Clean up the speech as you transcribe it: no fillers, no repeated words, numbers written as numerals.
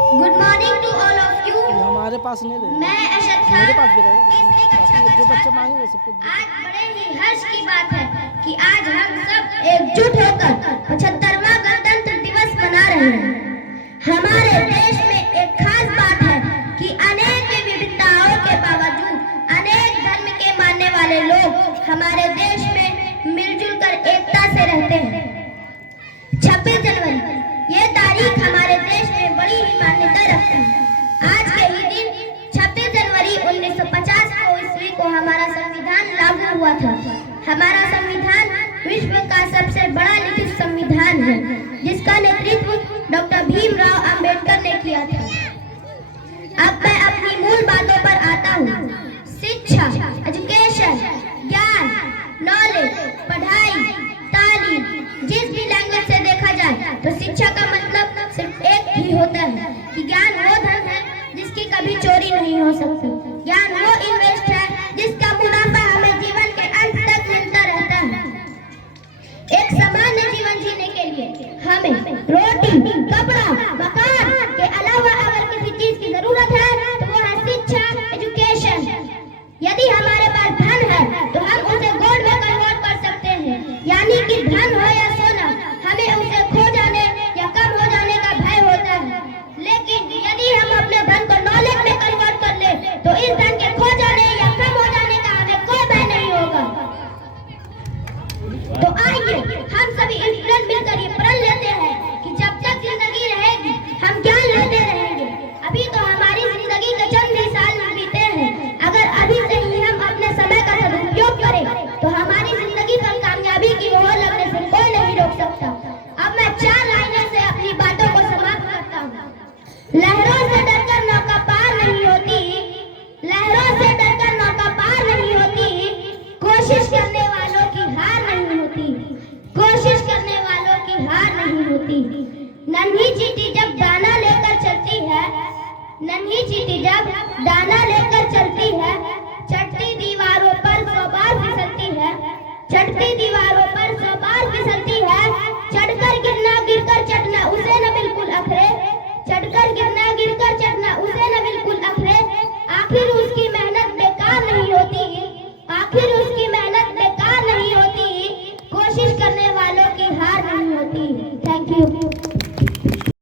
Good morning to all of you. हमारे पास नहीं रहेगा, मैं अशद खान मेरे पास भी रहेगा, तीसरी कक्षा लेकिन में जो बच्चे छात्र मांगेंगे हूँ। सबके आज बड़े ही हर्ष की बात है कि आज हम सब एकजुट होकर 75वां गणतंत्र दिवस मना रहे हैं। हमारे देश में एक खास बात है कि अनेक विविधताओं के बावजूद अनेक धर्म के मानने वाले लोग हमारे देश में मिलजुल कर एकता से रहते हैं। 26 जनवरी ये तारीख हमारे देश में बड़ी ही मान्यता रखती है। आज के ही दिन 26 जनवरी 1950 को हमारा संविधान लागू हुआ था। हमारा संविधान विश्व का सबसे बड़ा लिखित संविधान है, जिसका नेतृत्व डॉक्टर भीमराव अंबेडकर ने किया था। अब मैं अपनी मूल बातों पर आता हूँ। शिक्षा, एजुकेशन, ज्ञान, नॉलेज, पढ़ाई, तालीम, जिस भी लैंग्वेज से देखा जाए तो शिक्षा का मतलब सिर्फ एक ही होता है कि ज्ञान वो धन है जिसकी कभी चोरी नहीं हो सकती। ज्ञान वो इन्वेस्ट है जिसका मुनाफा हमें जीवन के अंत तक मिलता रहता है। एक सामान्य जीवन जीने के लिए हमें रोटी, कपड़ा, मकान के अलावा अगर किसी चीज की जरूरत है तो वो है शिक्षा, एजुकेशन। यदि हमारे पास धन है तो हम उसे गोल्ड में कन्वर्ट कर सकते हैं, यानी कि धन हो या सोना, हमें उसे खो जाने या कम हो जाने का भय होता है। लेकिन यदि हम अपने धन को नॉलेज में कन्वर्ट कर ले तो इस धन के खो जाने या कम हो जाने का हमें कोई भय नहीं होगा। तो आइए हम सभी स्टूडेंट मिलकर ये प्रण लेते हैं कि जब तक जिंदगी रहेगी हम ज्ञान लेते रहेंगे। अभी तो हमारी जिंदगी के चंद ही साल बीते हैं, अगर अभी से ही हम अपने समय का सदुपयोग करें तो हमारी जिंदगी पर कामयाबी की ओर लगने से कोई नहीं रोक सकता। अब मैं 4 लाइनों से अपनी बातों को समाप्त करता हूँ। लहरों से डरकर नौका पार नहीं होती, लहरों से डरकर नौका पार नहीं होती, कोशिश करने वालों की हार नहीं होती, कोशिश करने वालों की हार नहीं होती। नन्ही चींटी जब दाना लेकर चलती है, नन्ही चींटी जब दाना लेकर चलती है, चढ़ती दीवारों पर 100 बार फिसलती है, चढ़ती दीवार